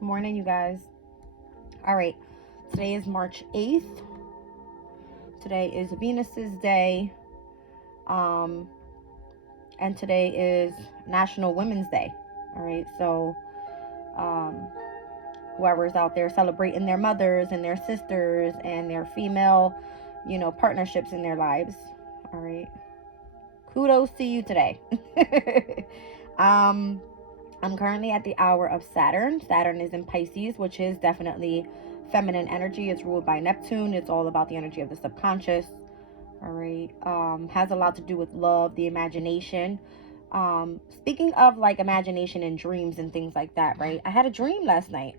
Morning, you guys. All right. Today is March 8th. Today is Venus's day. And today is National Women's Day. All right. So, whoever's out there celebrating their mothers and their sisters and their female, partnerships in their lives. All right. Kudos to you today. I'm currently at the hour of Saturn. Saturn is in Pisces, which is definitely feminine energy. It's ruled by Neptune. It's all about the energy of the subconscious. All right. Has a lot to do with love, the imagination. Speaking of like imagination and dreams and things like that, right? I had a dream last night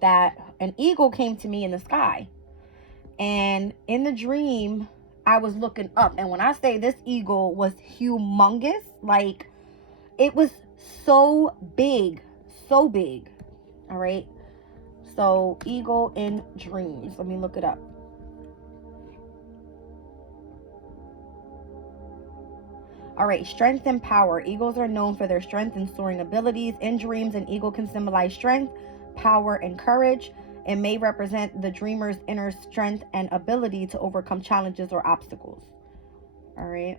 that an eagle came to me in the sky. And in the dream, I was looking up. And when I say this eagle was humongous, like it was so big. All right. So eagle in dreams. Let me look it up. All right, strength and power. Eagles are known for their strength and soaring abilities. In dreams, an eagle can symbolize strength, power, and courage. It may represent the dreamer's inner strength and ability to overcome challenges or obstacles. All right.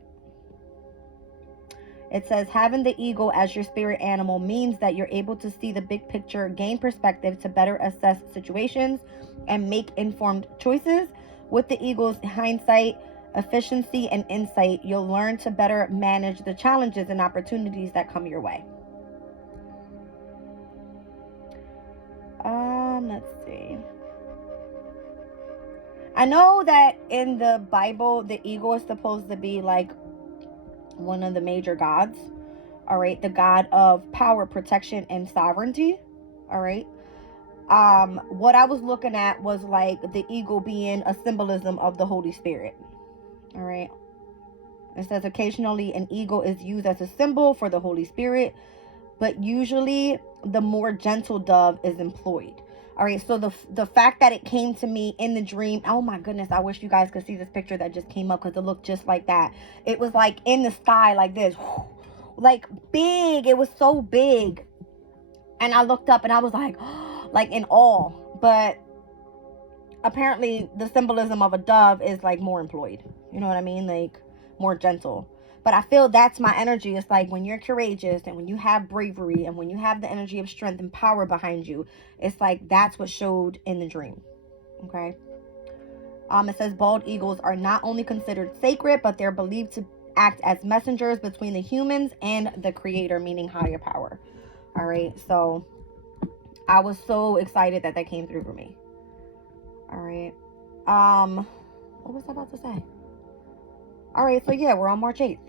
It says having the eagle as your spirit animal means that you're able to see the big picture, gain perspective to better assess situations, and make informed choices. With the eagle's hindsight, efficiency, and insight, you'll learn to better manage the challenges and opportunities that come your way. Let's see. I know that in the Bible, the eagle is supposed to be like one of the major gods. All right, the god of power, protection, and sovereignty. All right. What I was looking at was like the eagle being a symbolism of the Holy Spirit. All right. It says occasionally an eagle is used as a symbol for the Holy Spirit, but usually the more gentle dove is employed. All right, so the fact that it came to me in the dream, oh my goodness, I wish you guys could see this picture that just came up because it looked just like that. It was like in the sky like this, like big. It was so big. And I looked up and I was like, like in awe. But apparently the symbolism of a dove is like more employed. You know what I mean? Like more gentle. But I feel that's my energy. It's like when you're courageous and when you have bravery and when you have the energy of strength and power behind you, it's like that's what showed in the dream. Okay. It says bald eagles are not only considered sacred, but they're believed to act as messengers between the humans and the creator, meaning higher power. All right. So I was so excited that came through for me. All right. What was I about to say? All right. So yeah, we're on March 8th.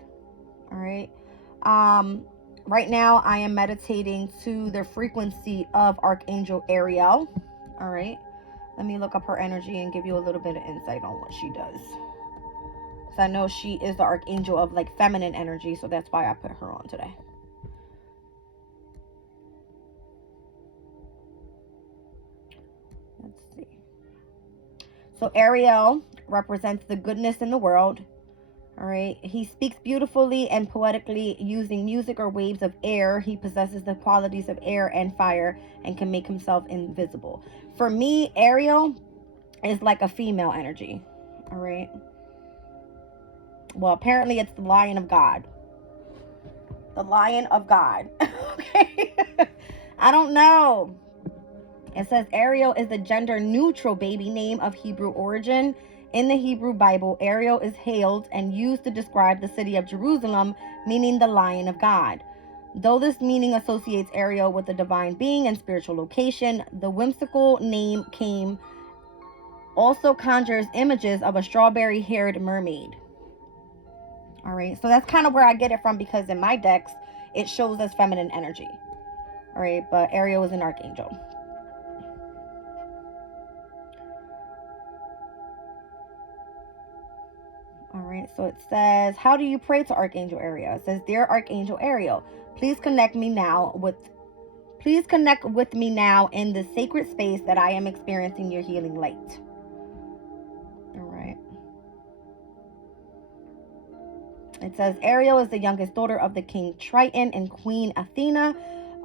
All right. Right now I am meditating to the frequency of Archangel Ariel. All right. Let me look up her energy and give you a little bit of insight on what she does. So I know she is the archangel of like feminine energy, so that's why I put her on today. Let's see. So Ariel represents the goodness in the world. All right. He speaks beautifully and poetically using music or waves of air. He possesses the qualities of air and fire and can make himself invisible. For me, Ariel is like a female energy. All right. Well, apparently it's the Lion of God. The Lion of God. Okay. I don't know. It says Ariel is the gender neutral baby name of Hebrew origin. In the Hebrew Bible, Ariel is hailed and used to describe the city of Jerusalem, meaning the Lion of God. Though this meaning associates Ariel with the divine being and spiritual location, the whimsical name also conjures images of a strawberry-haired mermaid. All right, so that's kind of where I get it from because in my decks, it shows as feminine energy. All right, but Ariel is an archangel. All right, so it says, how do you pray to Archangel Ariel? It says, dear Archangel Ariel, please connect with me now in the sacred space that I am experiencing your healing light. All right. It says Ariel is the youngest daughter of the king Triton and Queen Athena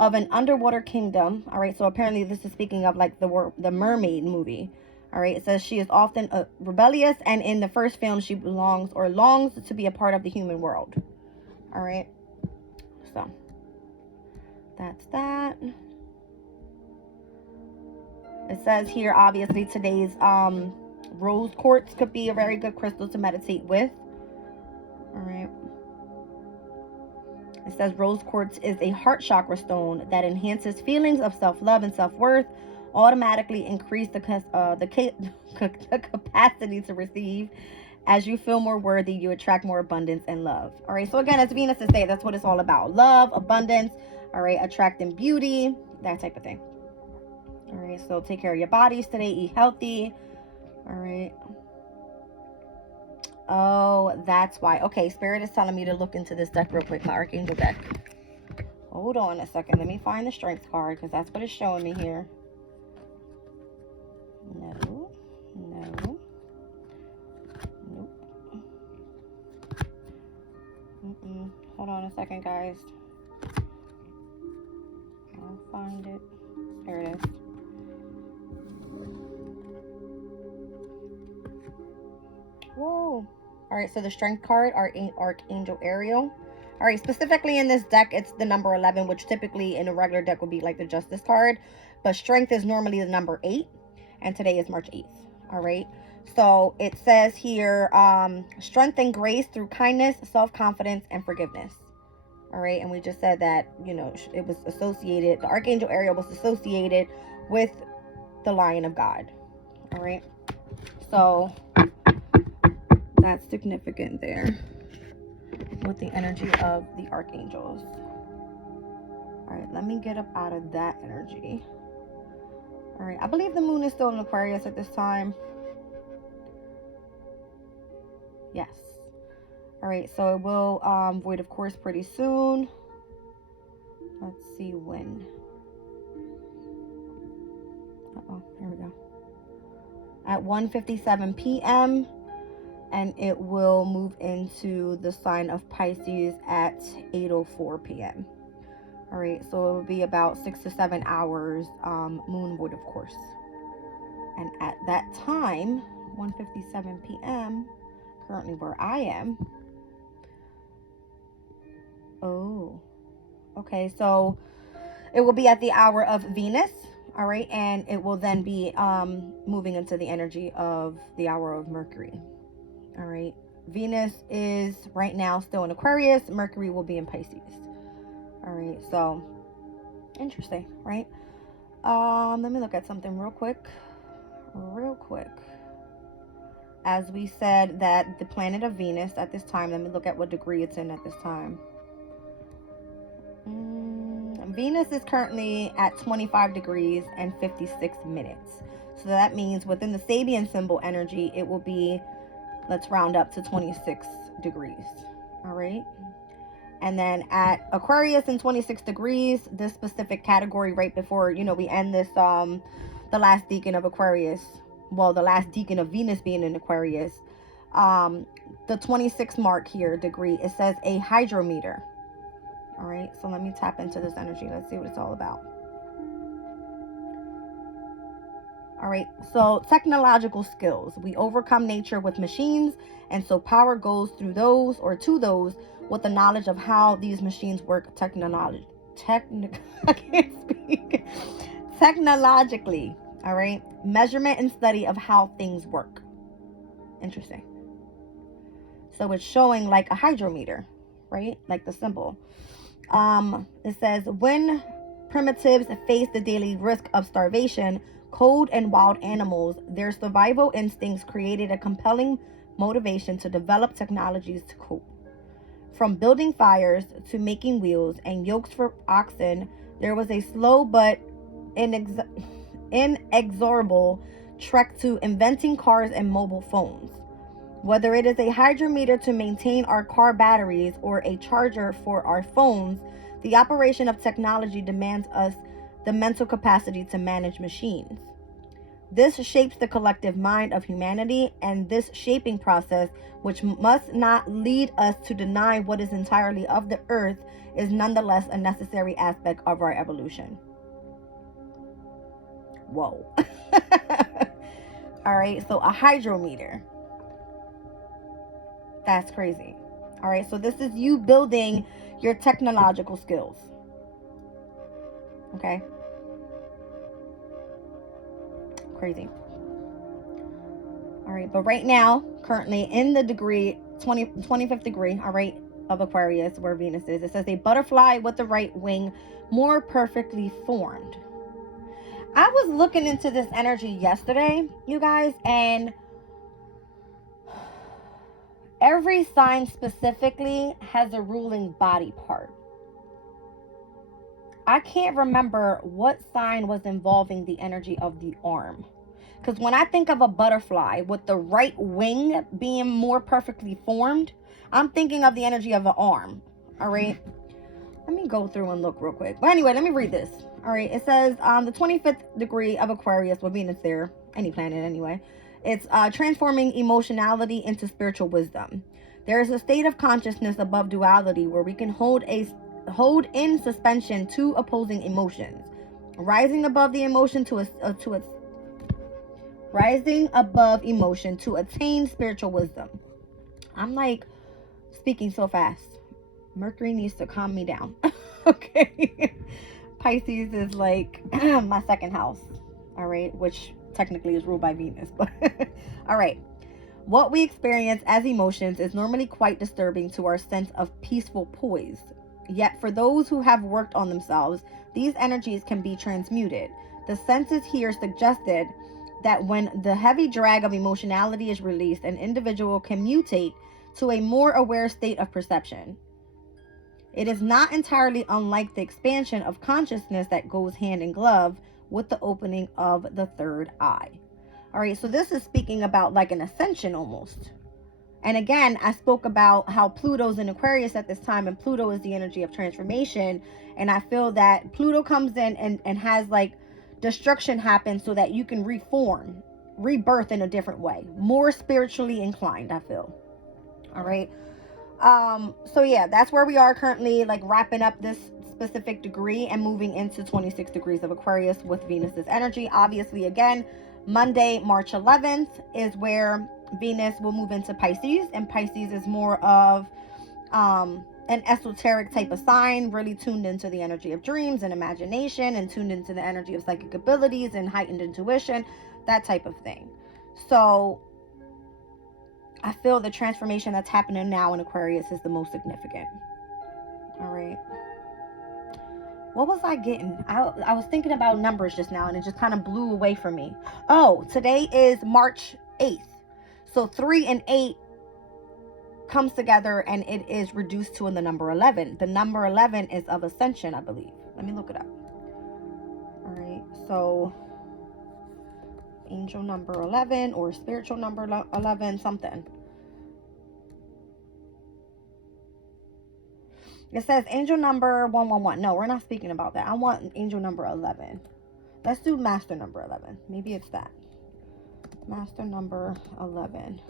of an underwater kingdom. All right, so apparently this is speaking of like the mermaid movie. All right, it says she is often rebellious, and in the first film she belongs or longs to be a part of the human world. All right, so that's that. It says here, obviously today's rose quartz could be a very good crystal to meditate with. All right. It says rose quartz is a heart chakra stone that enhances feelings of self-love and self-worth, automatically increase the capacity to receive. As you feel more worthy, you attract more abundance and love. All right, so again, as Venus is saying, that's what it's all about. Love, abundance, all right, attracting beauty, that type of thing. All right, so take care of your bodies today, eat healthy. All right. Oh, that's why. Okay, Spirit is telling me to look into this deck real quick, my Archangel deck. Hold on a second. Let me find the Strength card, because that's what it's showing me here. No. No. Nope. Hold on a second, guys. I'll find it. There it is. Whoa. All right, so the Strength card, Archangel Ariel. All right, specifically in this deck, it's the number 11, which typically in a regular deck would be like the Justice card. But Strength is normally the number 8, and today is March 8th. All right, so it says here, strength and grace through kindness, self-confidence, and forgiveness. All right, and we just said that, you know, it was associated, the Archangel Ariel was associated with the Lion of God. All right, so that's significant there with the energy of the archangels. All right, let me get up out of that energy. All right, I believe the moon is still in Aquarius at this time. Yes. All right, so it will void, of course, pretty soon. Let's see when. Here we go. At 1:57 p.m. and it will move into the sign of Pisces at 8:04 p.m. All right, so it will be about 6 to 7 hours moon void, of course. And at that time, 1:57 p.m., currently where I am. Oh, okay, so it will be at the hour of Venus. All right, and it will then be moving into the energy of the hour of Mercury. All right, Venus is right now still in Aquarius. Mercury will be in Pisces. All right, so interesting, right? Let me look at something real quick. As we said that the planet of Venus at this time, let me look at what degree it's in at this time. Venus is currently at 25 degrees and 56 minutes. So that means within the Sabian symbol energy, it will be, let's round up to 26 degrees. All right. And then at Aquarius in 26 degrees, this specific category right before, you know, we end this, the last decan of Aquarius, well, the last decan of Venus being in Aquarius, the 26 mark here, degree, it says a hydrometer. All right, so let me tap into this energy. Let's see what it's all about. All right, so technological skills. We overcome nature with machines, and so power goes through those or to those with the knowledge of how these machines work I can't speak. Technologically, all right? Measurement and study of how things work. Interesting. So it's showing like a hydrometer, right? Like the symbol. It says, when primitives face the daily risk of starvation, cold, and wild animals, their survival instincts created a compelling motivation to develop technologies to cope. From building fires to making wheels and yokes for oxen, there was a slow but inexorable trek to inventing cars and mobile phones. Whether it is a hydrometer to maintain our car batteries or a charger for our phones, the operation of technology demands us the mental capacity to manage machines. This shapes the collective mind of humanity, and this shaping process, which must not lead us to deny what is entirely of the earth, is nonetheless a necessary aspect of our evolution. Whoa. All right, so a hydrometer. That's crazy. All right, so this is you building your technological skills. Okay. Crazy. All right, but right now, currently in the degree 25th degree, all right, of Aquarius, where Venus is, it says a butterfly with the right wing more perfectly formed. I was looking into this energy yesterday, you guys, and every sign specifically has a ruling body part. I can't remember what sign was involving the energy of the arm. Because when I think of a butterfly with the right wing being more perfectly formed, I'm thinking of the energy of an arm. All right. Let me go through and look real quick. But anyway, let me read this. All right. It says the 25th degree of Aquarius, with Venus there, any planet anyway. It's transforming emotionality into spiritual wisdom. There is a state of consciousness above duality where we can hold in suspension two opposing emotions, rising above the emotion rising above emotion to attain spiritual wisdom. I'm like speaking so fast. Mercury needs to calm me down. Okay. Pisces is like my second house. All right. Which technically is ruled by Venus. But all right. What we experience as emotions is normally quite disturbing to our sense of peaceful poise. Yet for those who have worked on themselves, these energies can be transmuted. The senses here suggested that when the heavy drag of emotionality is released, an individual can mutate to a more aware state of perception. It is not entirely unlike the expansion of consciousness that goes hand in glove with the opening of the third eye. All right, so this is speaking about like an ascension almost. And again, I spoke about how Pluto's in Aquarius at this time, and Pluto is the energy of transformation. And I feel that Pluto comes in and has like destruction happen so that you can reform, rebirth in a different way, more spiritually inclined, I feel. All right. So yeah, that's where we are currently, like wrapping up this specific degree and moving into 26 degrees of Aquarius with Venus's energy. Obviously, again, Monday, March 11th is where Venus will move into Pisces, and Pisces is more of an esoteric type of sign, really tuned into the energy of dreams and imagination, and tuned into the energy of psychic abilities and heightened intuition, that type of thing. So I feel the transformation that's happening now in Aquarius is the most significant. All right. What was I getting? I was thinking about numbers just now, and it just kind of blew away from me. Oh, today is March 8th. So 3 and 8 comes together, and it is reduced to the number 11. The number 11 is of ascension, I believe. Let me look it up. All right. So angel number 11 or spiritual number 11, something. It says angel number 111. No, we're not speaking about that. I want angel number 11. Let's do master number 11. Maybe it's that. Master number 11.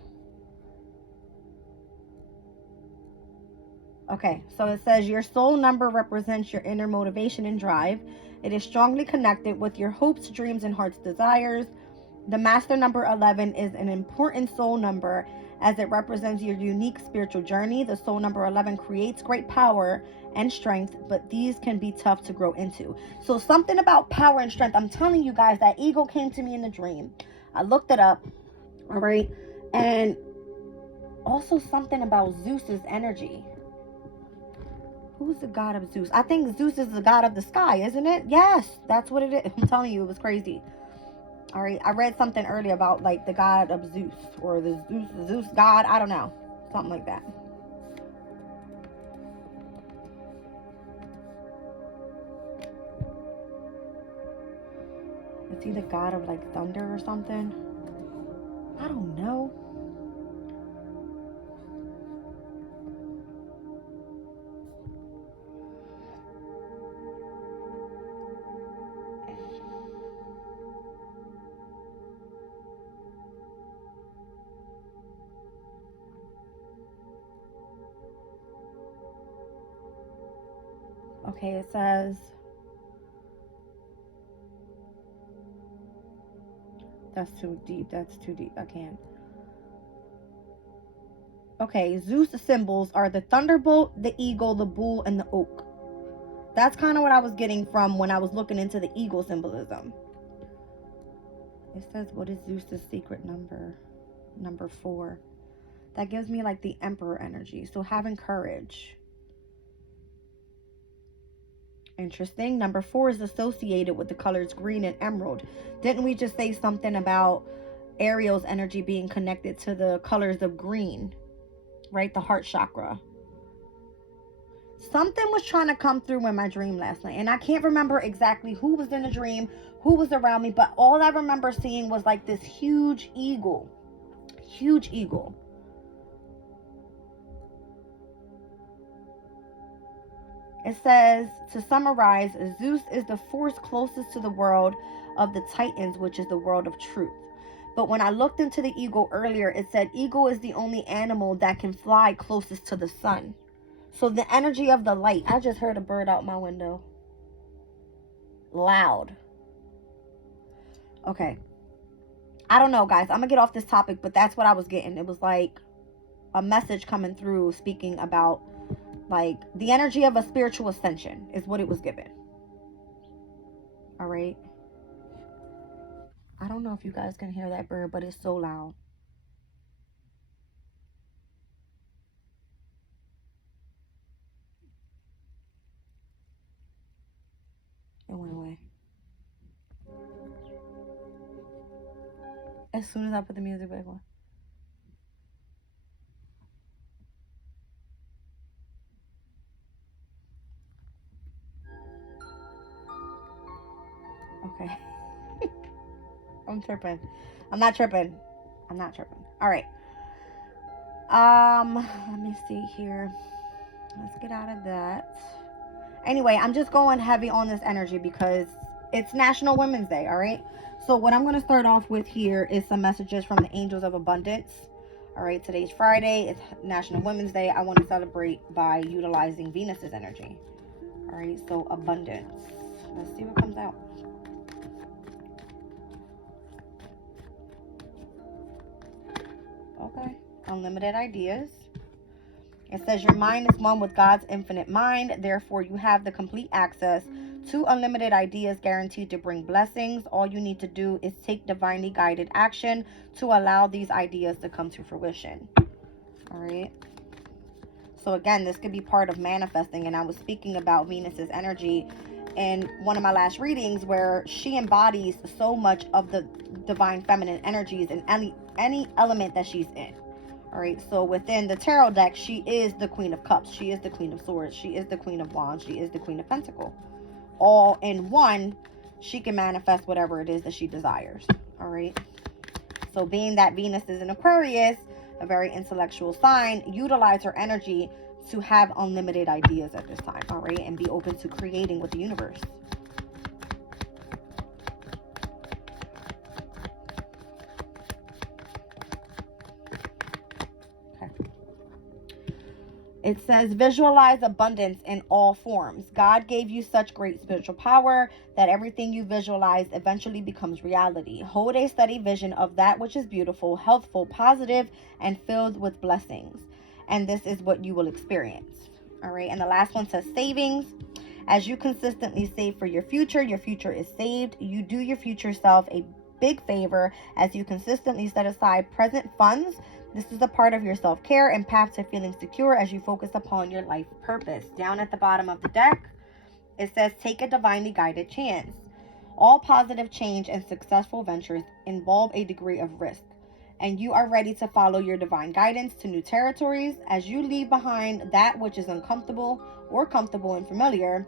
Okay, so it says your soul number represents your inner motivation and drive. It is strongly connected with your hopes, dreams, and heart's desires. The master number 11 is an important soul number as it represents your unique spiritual journey. The soul number 11 creates great power and strength, but these can be tough to grow into. So something about power and strength. I'm telling you guys, that eagle came to me in a dream. I looked it up, all right? And also something about Zeus's energy. Who's the god of Zeus? I think Zeus is the god of the sky, isn't it? Yes, that's what it is. I'm telling you, it was crazy. All right, I read something earlier about like the god of Zeus or the Zeus god. I don't know, something like that. Is he the god of like thunder or something? I don't know. Okay, it says, that's too deep. That's too deep. I can't. Okay, Zeus symbols are the thunderbolt, the eagle, the bull, and the oak. That's kind of what I was getting from when I was looking into the eagle symbolism. It says, what is Zeus's secret number? Number 4. That gives me like the emperor energy. So having courage. Interesting. Number 4 is associated with the colors green and emerald. Didn't we just say something about Ariel's energy being connected to the colors of green, right? The heart chakra. Something was trying to come through in my dream last night, and I can't remember exactly who was in the dream, who was around me, but all I remember seeing was like this huge eagle. Huge eagle. It says, to summarize, Zeus is the force closest to the world of the Titans, which is the world of truth. But when I looked into the eagle earlier, it said eagle is the only animal that can fly closest to the sun. So the energy of the light. I just heard a bird out my window. Loud. Okay. I don't know, guys. I'm going to get off this topic, but that's what I was getting. It was like a message coming through speaking about like the energy of a spiritual ascension is what it was given. All right. I don't know if you guys can hear that bird, but it's so loud. It went away. As soon as I put the music back on. Okay. I'm tripping. I'm not tripping. I'm not tripping. All right. Let me see here. Let's get out of that. Anyway, I'm just going heavy on this energy because it's National Women's Day, all right? So what I'm going to start off with here is some messages from the Angels of Abundance. All right, today's Friday. It's National Women's Day. I want to celebrate by utilizing Venus's energy. All right, so abundance. Let's see what comes out. Okay, unlimited ideas. It says your mind is one with God's infinite mind. Therefore, you have the complete access to unlimited ideas guaranteed to bring blessings. All you need to do is take divinely guided action to allow these ideas to come to fruition. All right. So again, this could be part of manifesting. And I was speaking about Venus's energy in one of my last readings where she embodies so much of the divine feminine energies in any element that she's in. All right, so within the tarot deck, she is the Queen of Cups. She is the Queen of Swords. She is the Queen of Wands. She is the Queen of Pentacles. All in one, she can manifest whatever it is that she desires. All right. So being that Venus is an Aquarius, a very intellectual sign, utilize her energy to have unlimited ideas at this time. All right. And be open to creating with the universe. It says, visualize abundance in all forms. God gave you such great spiritual power that everything you visualize eventually becomes reality. Hold a steady vision of that which is beautiful, healthful, positive, and filled with blessings. And this is what you will experience. All right. And the last one says savings. As you consistently save for your future is saved. You do your future self a big favor as you consistently set aside present funds. This is a part of your self-care and path to feeling secure as you focus upon your life purpose. Down at the bottom of the deck, it says, take a divinely guided chance. All positive change and successful ventures involve a degree of risk, and you are ready to follow your divine guidance to new territories. As you leave behind that which is uncomfortable or comfortable and familiar,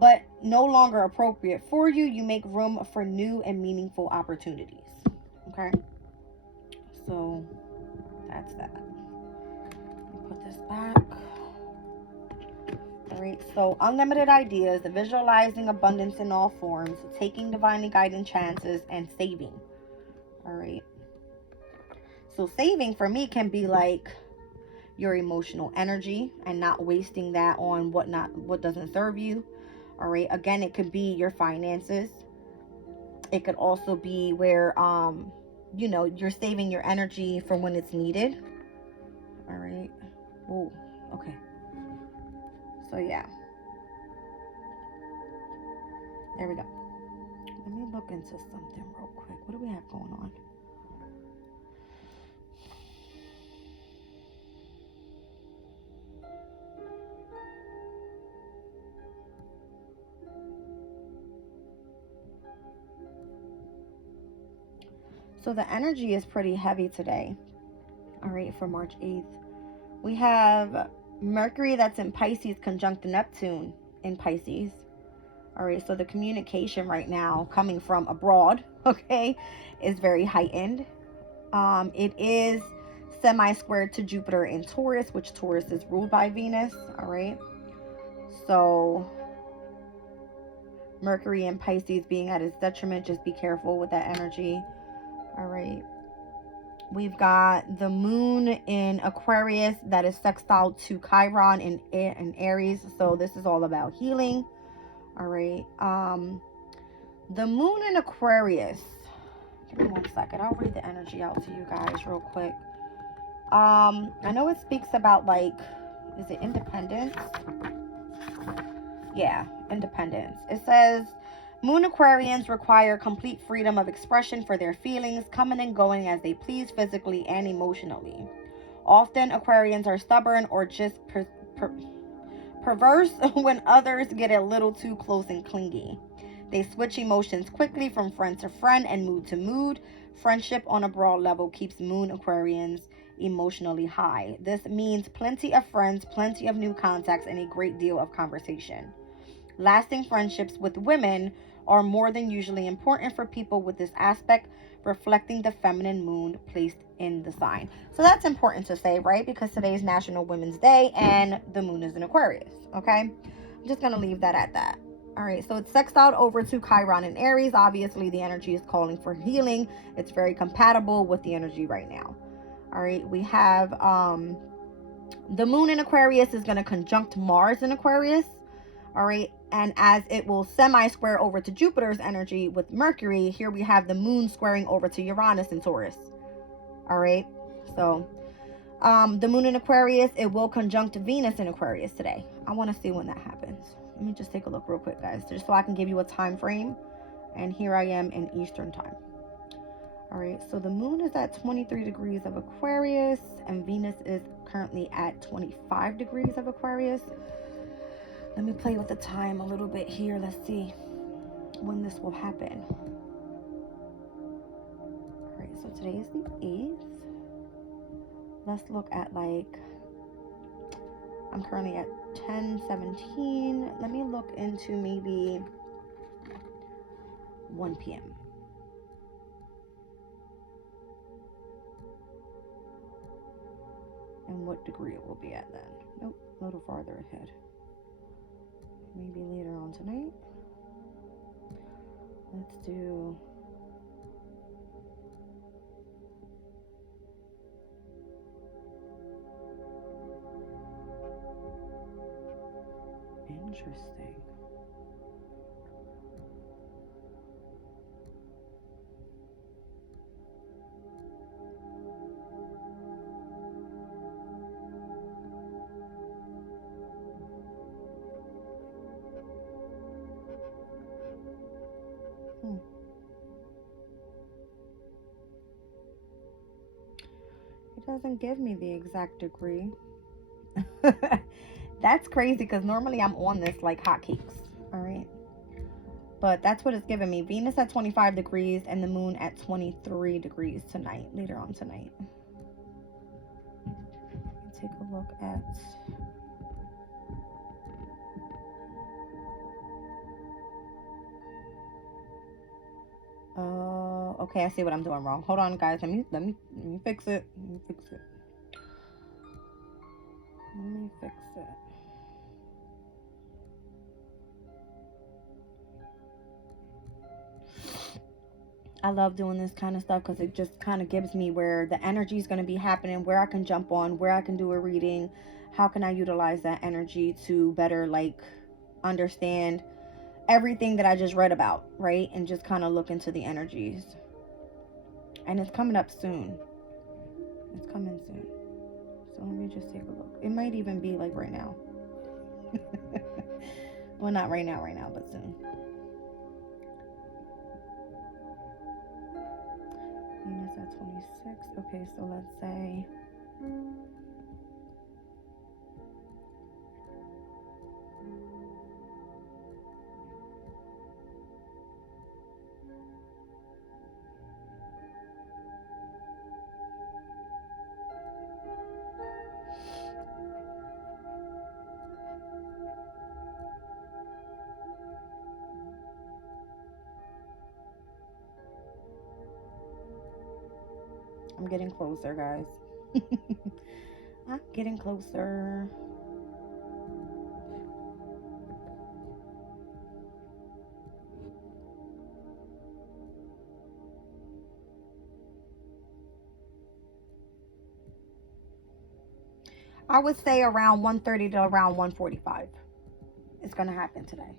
but no longer appropriate for you, you make room for new and meaningful opportunities. Okay, so that's that. Put this back. All right, so unlimited ideas, visualizing abundance in all forms, taking divinely guided chances, and saving. All right. So saving for me can be like your emotional energy and not wasting that on what doesn't serve you. All right. Again, it could be your finances. It could also be where you're saving your energy for when it's needed. All right. Oh, okay. So yeah. There we go. Let me look into something real quick. What do we have going on? So the energy is pretty heavy today. All right, for March 8th. We have Mercury that's in Pisces conjunct Neptune in Pisces. All right, so the communication right now coming from abroad, okay, is very heightened. It is semi-squared to Jupiter in Taurus, which Taurus is ruled by Venus. All right, so Mercury in Pisces being at its detriment, just be careful with that energy. All right. We've got the moon in Aquarius that is sextile to Chiron in Aries. So this is all about healing. All right. The moon in Aquarius. Give me 1 second. I'll read the energy out to you guys real quick. I know it speaks about, like, is it independence? Yeah, independence. It says, Moon Aquarians require complete freedom of expression for their feelings, coming and going as they please physically and emotionally. Often, Aquarians are stubborn or just perverse when others get a little too close and clingy. They switch emotions quickly from friend to friend and mood to mood. Friendship on a broad level keeps Moon Aquarians emotionally high. This means plenty of friends, plenty of new contacts, and a great deal of conversation. Lasting friendships with women are more than usually important for people with this aspect, reflecting the feminine moon placed in the sign. So that's important to say, right? Because today is National Women's Day and the moon is in Aquarius, okay? I'm just going to leave that at that. All right, so it's sextiled over to Chiron in Aries. Obviously, the energy is calling for healing. It's very compatible with the energy right now. All right, we have the moon in Aquarius is going to conjunct Mars in Aquarius. All right, and as it will semi-square over to Jupiter's energy with Mercury, here we have the moon squaring over to Uranus in Taurus. All right, so the moon in Aquarius, it will conjunct Venus in Aquarius today. I want to see when that happens. Let me just take a look real quick, guys, just so I can give you a time frame. And here I am in Eastern time. All right, so the moon is at 23 degrees of Aquarius and Venus is currently at 25 degrees of Aquarius. Let me play with the time a little bit here. Let's see when this will happen. All right, so today is the 8th. Let's look at, like, I'm currently at 10:17. Let me look into maybe 1 p.m. And what degree it will be at then. Nope, a little farther ahead. Maybe later on tonight. Let's do interesting. It doesn't give me the exact degree. That's crazy because normally I'm on this like hotcakes. All right. But that's what it's giving me. Venus at 25 degrees and the moon at 23 degrees tonight, later on tonight. Take a look at okay, I see what I'm doing wrong. Hold on, guys. Let me fix it. Let me fix it. I love doing this kind of stuff because it just kind of gives me where the energy is going to be happening, where I can jump on, where I can do a reading. How can I utilize that energy to better like understand everything that I just read about, right? And just kind of look into the energies. And it's coming up soon. It's coming soon. So let me just take a look. It might even be like right now. Well, not right now, but soon. Venus at 26. Okay, so let's say I'm getting closer, guys. I'm getting closer. I would say around 1:30 to around 1:45. It's going to happen today.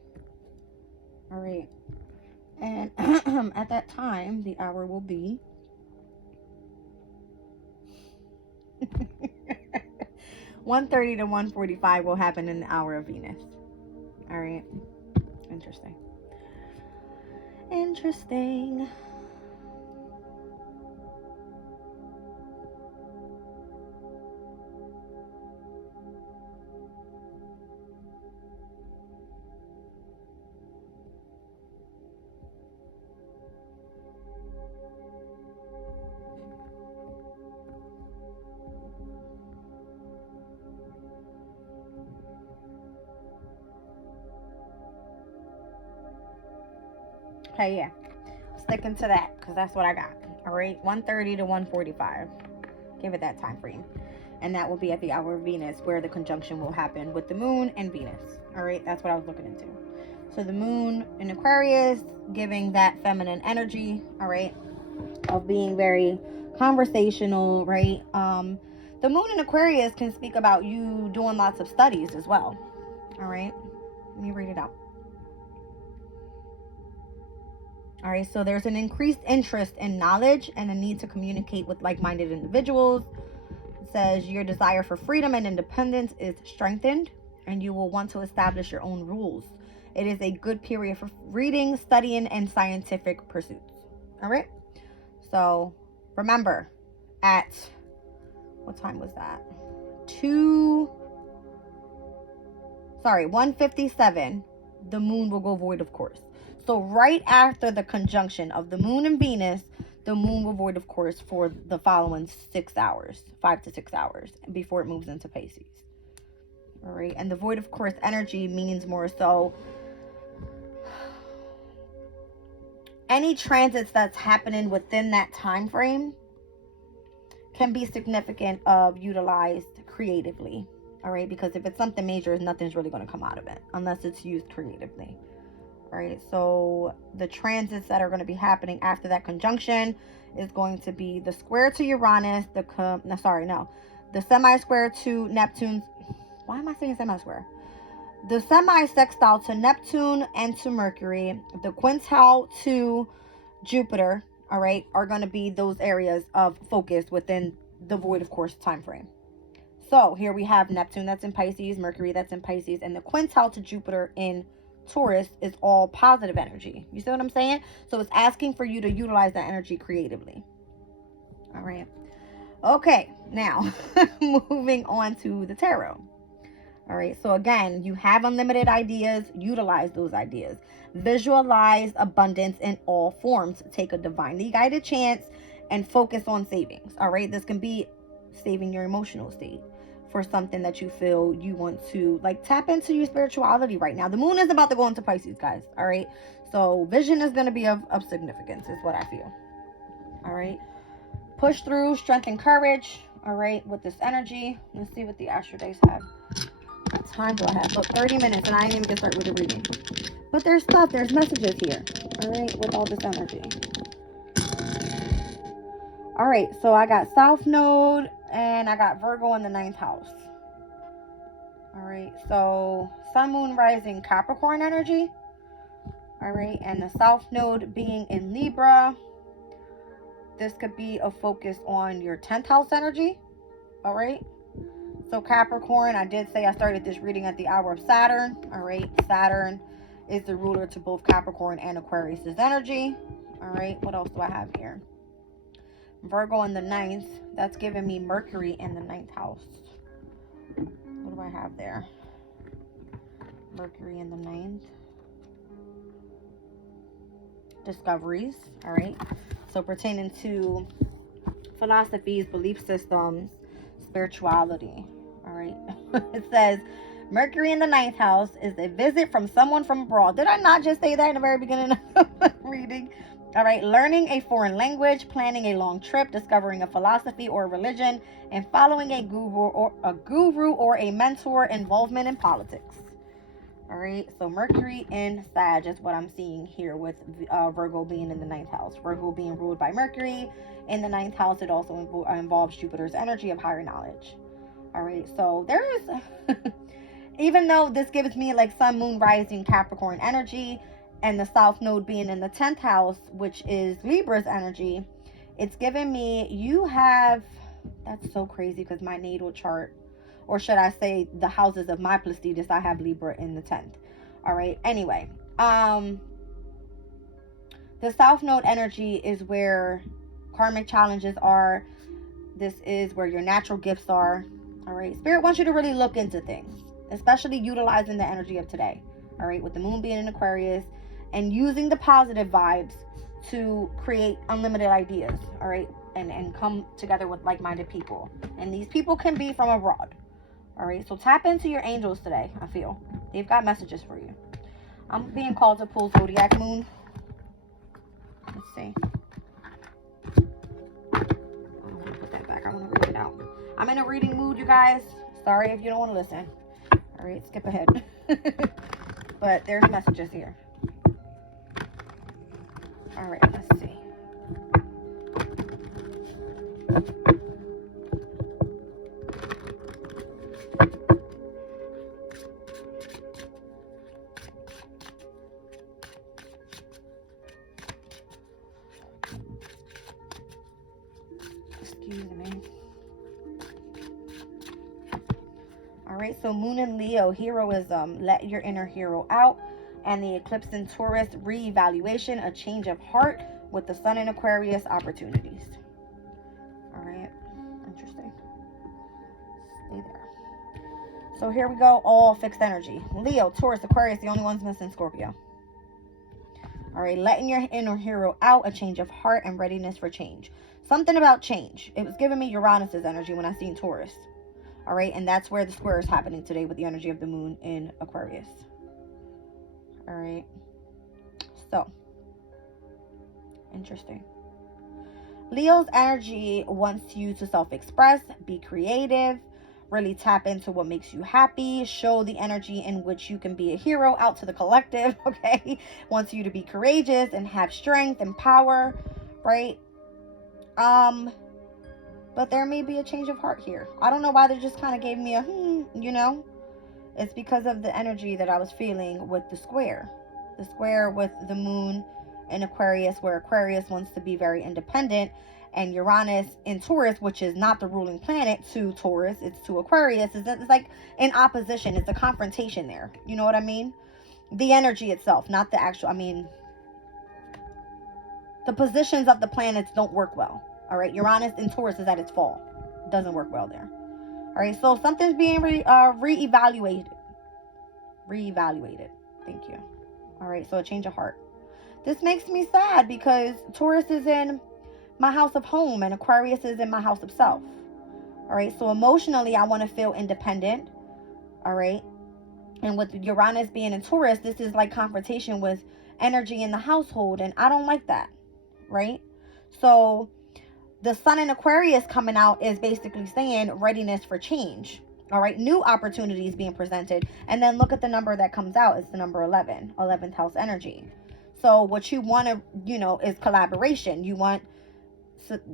All right. And at that time, the hour will be 1:30 to 1:45 will happen in the hour of Venus. All right. Interesting. Interesting. Okay, yeah. Sticking to that because that's what I got. All right. 1:30 to 1:45. Give it that time frame. And that will be at the hour of Venus where the conjunction will happen with the moon and Venus. All right. That's what I was looking into. So the moon in Aquarius giving that feminine energy. All right. Of being very conversational, right? The moon in Aquarius can speak about you doing lots of studies as well. All right. Let me read it out. All right, so there's an increased interest in knowledge and a need to communicate with like-minded individuals. It says your desire for freedom and independence is strengthened, and you will want to establish your own rules. It is a good period for reading, studying, and scientific pursuits. All right, so remember, at what time was that? 1:57, the moon will go void, of course. So right after the conjunction of the moon and Venus, the moon will void, of course, for the following 6 hours, 5 to 6 hours, before it moves into Pisces. All right, and the void, of course, energy means more so any transits that's happening within that time frame can be significant of utilized creatively. All right, because if it's something major, nothing's really going to come out of it unless it's used creatively. All right, so the transits that are going to be happening after that conjunction is going to be the square to Uranus, the semi-square to Neptune. Why am I saying semi-square? The semi-sextile to Neptune and to Mercury, the quintile to Jupiter, all right, are going to be those areas of focus within the void, of course, time frame. So here we have Neptune that's in Pisces, Mercury that's in Pisces, and the quintile to Jupiter in Taurus is all positive energy. You see what I'm saying? So it's asking for you to utilize that energy creatively. All right. Okay, now moving on to the tarot. All right, so again, you have unlimited ideas. Utilize those ideas. Visualize abundance in all forms. Take a divinely guided chance and focus on savings. All right, this can be saving your emotional state for something that you feel you want to like tap into your spirituality right now. The moon is about to go into Pisces, guys. All right, so vision is going to be of significance is what I feel. All right, push through, strength and courage. All right, with this energy. Let's see what the Astro Days have. What time do I have? Look, 30 minutes and I didn't even get started with the reading. But there's stuff, there's messages here. All right, with all this energy. All right, so I got South Node and I got Virgo in the 9th house. All right, so Sun, Moon, Rising, Capricorn energy. All right, and the South Node being in Libra. This could be a focus on your 10th house energy. All right, so Capricorn, I did say I started this reading at the hour of Saturn. All right, Saturn is the ruler to both Capricorn and Aquarius's energy. All right, what else do I have here? Virgo in the 9th. That's giving me Mercury in the 9th house. What do I have there? Mercury in the 9th. Discoveries. All right, so pertaining to philosophies, belief systems, spirituality. All right. It says Mercury in the 9th house is a visit from someone from abroad. Did I not just say that in the very beginning of the reading? All right. Learning a foreign language, planning a long trip, discovering a philosophy or religion, and following a guru or a mentor, involvement in politics. All right. So Mercury in Sag is what I'm seeing here with Virgo being in the 9th house. Virgo being ruled by Mercury in the 9th house. It also involves Jupiter's energy of higher knowledge. All right. So there's, even though this gives me like Sun, Moon, Rising, Capricorn energy, and the South Node being in the 10th house, which is Libra's energy, it's giving me, you have, that's so crazy because my natal chart, or should I say the houses of my Placidus, I have Libra in the 10th. All right. Anyway, the South Node energy is where karmic challenges are. This is where your natural gifts are. All right. Spirit wants you to really look into things, especially utilizing the energy of today. All right. With the moon being in Aquarius and using the positive vibes to create unlimited ideas. All right. And come together with like-minded people. And these people can be from abroad. All right. So tap into your angels today. I feel they've got messages for you. I'm being called to pull Zodiac Moon. Let's see. I want to put that back. I want to read it out. I'm in a reading mood, you guys. Sorry if you don't want to listen. All right, skip ahead. But there's messages here. All right, let's see. Excuse me. All right, so Moon and Leo, heroism, let your inner hero out. And the eclipse in Taurus, reevaluation, a change of heart with the sun in Aquarius, opportunities. All right, interesting. Stay there. So here we go, all fixed energy. Leo, Taurus, Aquarius, the only ones missing Scorpio. All right, letting your inner hero out, a change of heart and readiness for change. Something about change. It was giving me Uranus's energy when I seen Taurus. All right, and that's where the square is happening today with the energy of the moon in Aquarius. All right, so interesting. Leo's energy wants you to self-express, be creative, really tap into what makes you happy, show the energy in which you can be a hero out to the collective, okay? Wants you to be courageous and have strength and power, right? But there may be a change of heart here. I don't know why they just kind of gave me a, you know? It's because of the energy that I was feeling with the square. The square with the moon in Aquarius, where Aquarius wants to be very independent, and Uranus in Taurus, which is not the ruling planet to Taurus, it's to Aquarius. It's like in opposition. It's a confrontation there. You know what I mean? The energy itself, not the actual, I mean, the positions of the planets don't work well. All right, Uranus in Taurus is at its fall. It doesn't work well there. All right, so something's being reevaluated. Reevaluated. Thank you. All right, so a change of heart. This makes me sad because Taurus is in my house of home and Aquarius is in my house of self. All right, so emotionally, I want to feel independent. All right, and with Uranus being in Taurus, this is like confrontation with energy in the household, and I don't like that. Right? So the sun in Aquarius coming out is basically saying readiness for change. All right, new opportunities being presented. And then look at the number that comes out. It's the number 11, 11th house energy. So what you want to, you know, is collaboration. You want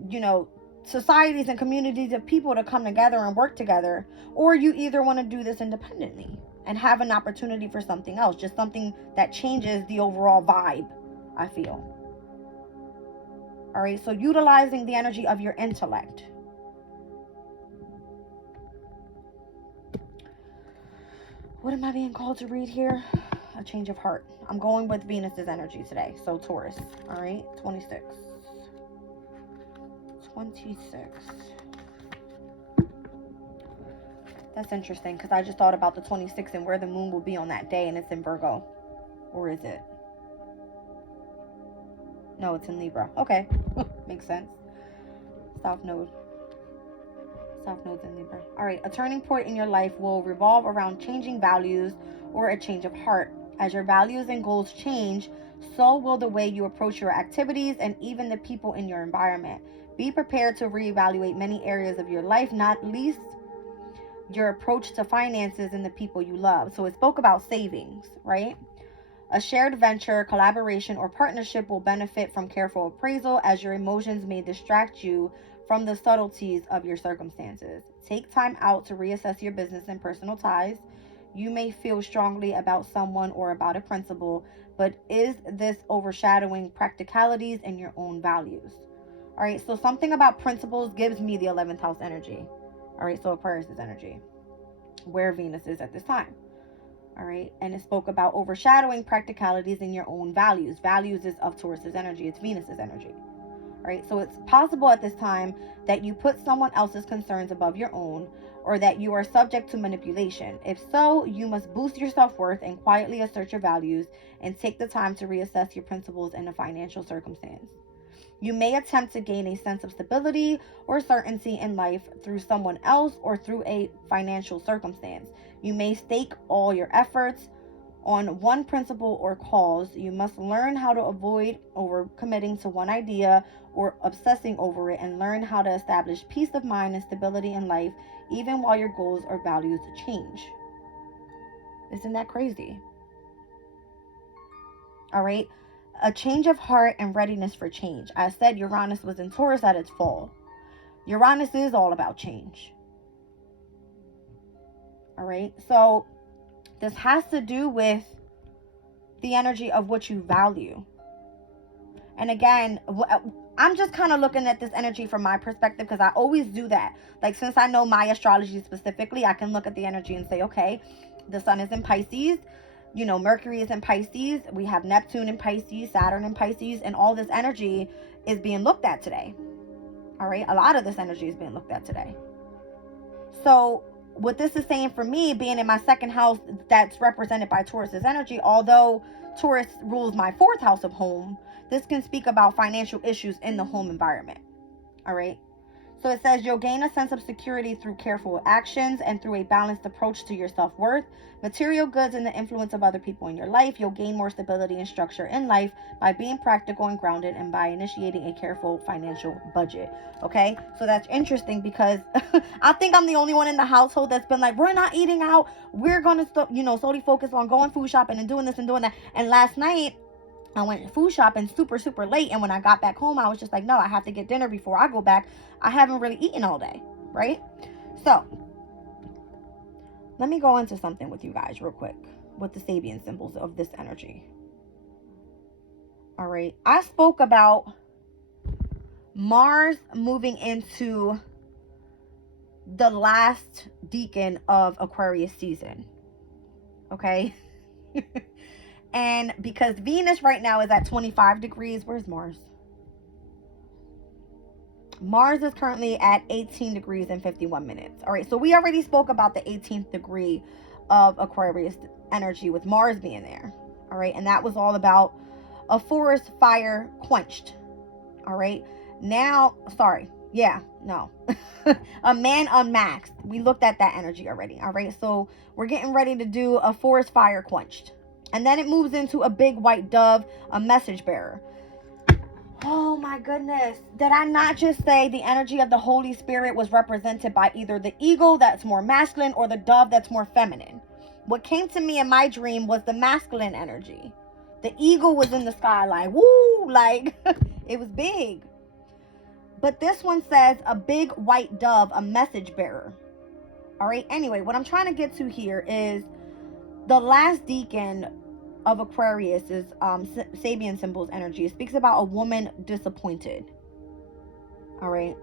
you know, societies and communities of people to come together and work together, or you either want to do this independently and have an opportunity for something else, just something that changes the overall vibe, I feel. All right, so utilizing the energy of your intellect. What am I being called to read here? A change of heart. I'm going with Venus's energy today. So Taurus. All right, 26. 26. That's interesting because I just thought about the 26th and where the moon will be on that day, and it's in Virgo. Or is it? No, it's in Libra. Okay. Makes sense. South Node. South Node's in Libra. All right. A turning point in your life will revolve around changing values or a change of heart. As your values and goals change, so will the way you approach your activities and even the people in your environment. Be prepared to reevaluate many areas of your life, not least your approach to finances and the people you love. So it spoke about savings, right? A shared venture, collaboration, or partnership will benefit from careful appraisal, as your emotions may distract you from the subtleties of your circumstances. Take time out to reassess your business and personal ties. You may feel strongly about someone or about a principle, but is this overshadowing practicalities and your own values? All right, so something about principles gives me the 11th house energy. All right, so Aquarius' energy, where Venus is at this time. All right, and it spoke about overshadowing practicalities in your own values. Values is of Taurus's energy. It's Venus's energy. All right, so it's possible at this time that you put someone else's concerns above your own, or that you are subject to manipulation. If so, you must boost your self-worth and quietly assert your values and take the time to reassess your principles in a financial circumstance. You may attempt to gain a sense of stability or certainty in life through someone else or through a financial circumstance. You may stake all your efforts on one principle or cause. You must learn how to avoid overcommitting to one idea or obsessing over it, and learn how to establish peace of mind and stability in life even while your goals or values change. Isn't that crazy? All right. A change of heart and readiness for change. I said Uranus was in Taurus at its fall. Uranus is all about change. All right. So this has to do with the energy of what you value. And again, I'm just kind of looking at this energy from my perspective, because I always do that. Like, since I know my astrology specifically, I can look at the energy and say, okay, the sun is in Pisces. You know, Mercury is in Pisces. We have Neptune in Pisces, Saturn in Pisces, and all this energy is being looked at today. All right. A lot of this energy is being looked at today. So what this is saying for me, being in my second house that's represented by Taurus's energy, although Taurus rules my fourth house of home, this can speak about financial issues in the home environment. All right. So it says you'll gain a sense of security through careful actions and through a balanced approach to your self-worth, material goods, and the influence of other people in your life. You'll gain more stability and structure in life by being practical and grounded, and by initiating a careful financial budget. Okay, so that's interesting, because I think I'm the only one in the household that's been like, we're not eating out. We're going to, solely focus on going food shopping and doing this and doing that. And last night, I went food shopping super, super late. And when I got back home, I was just like, no, I have to get dinner before I go back. I haven't really eaten all day, right? So let me go into something with you guys real quick with the Sabian symbols of this energy. All right. I spoke about Mars moving into the last decan of Aquarius season. Okay. And because Venus right now is at 25 degrees, where's Mars? Mars is currently at 18 degrees and 51 minutes. All right, so we already spoke about the 18th degree of Aquarius energy with Mars being there. All right, and that was all about a forest fire quenched. All right, now, a man unmasked. We looked at that energy already. All right, so we're getting ready to do a forest fire quenched. And then it moves into a big white dove, a message bearer. Oh my goodness. Did I not just say the energy of the Holy Spirit was represented by either the eagle that's more masculine or the dove that's more feminine? What came to me in my dream was the masculine energy. The eagle was in the sky like, woo, like it was big. But this one says a big white dove, a message bearer. All right. Anyway, what I'm trying to get to here is the last decan of Aquarius is Sabian symbols energy. It speaks about a woman disappointed. All right.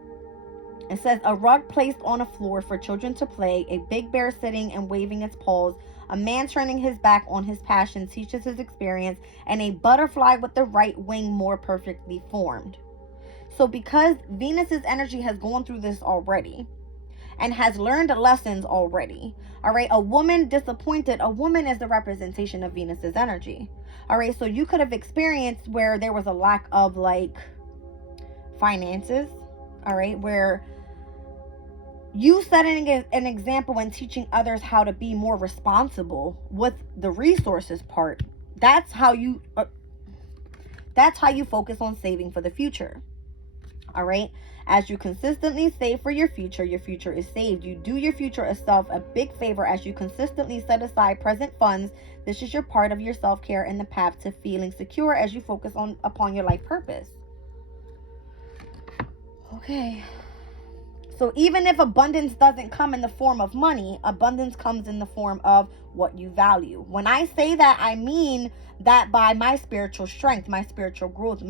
It says a rug placed on a floor for children to play, a big bear sitting and waving its paws, a man turning his back on his passion teaches his experience, and a butterfly with the right wing more perfectly formed. So because Venus's energy has gone through this already and has learned lessons already, all right, a woman disappointed, a woman is the representation of Venus's energy. All right, so you could have experienced where there was a lack of like finances, all right, where you setting an example and teaching others how to be more responsible with the resources part. That's how you focus on saving for the future. All right. As you consistently save for your future is saved. You do your future self a big favor as you consistently set aside present funds. This is your part of your self-care and the path to feeling secure as you focus upon your life purpose. Okay. So even if abundance doesn't come in the form of money, abundance comes in the form of what you value. When I say that, I mean that by my spiritual strength, my spiritual growth,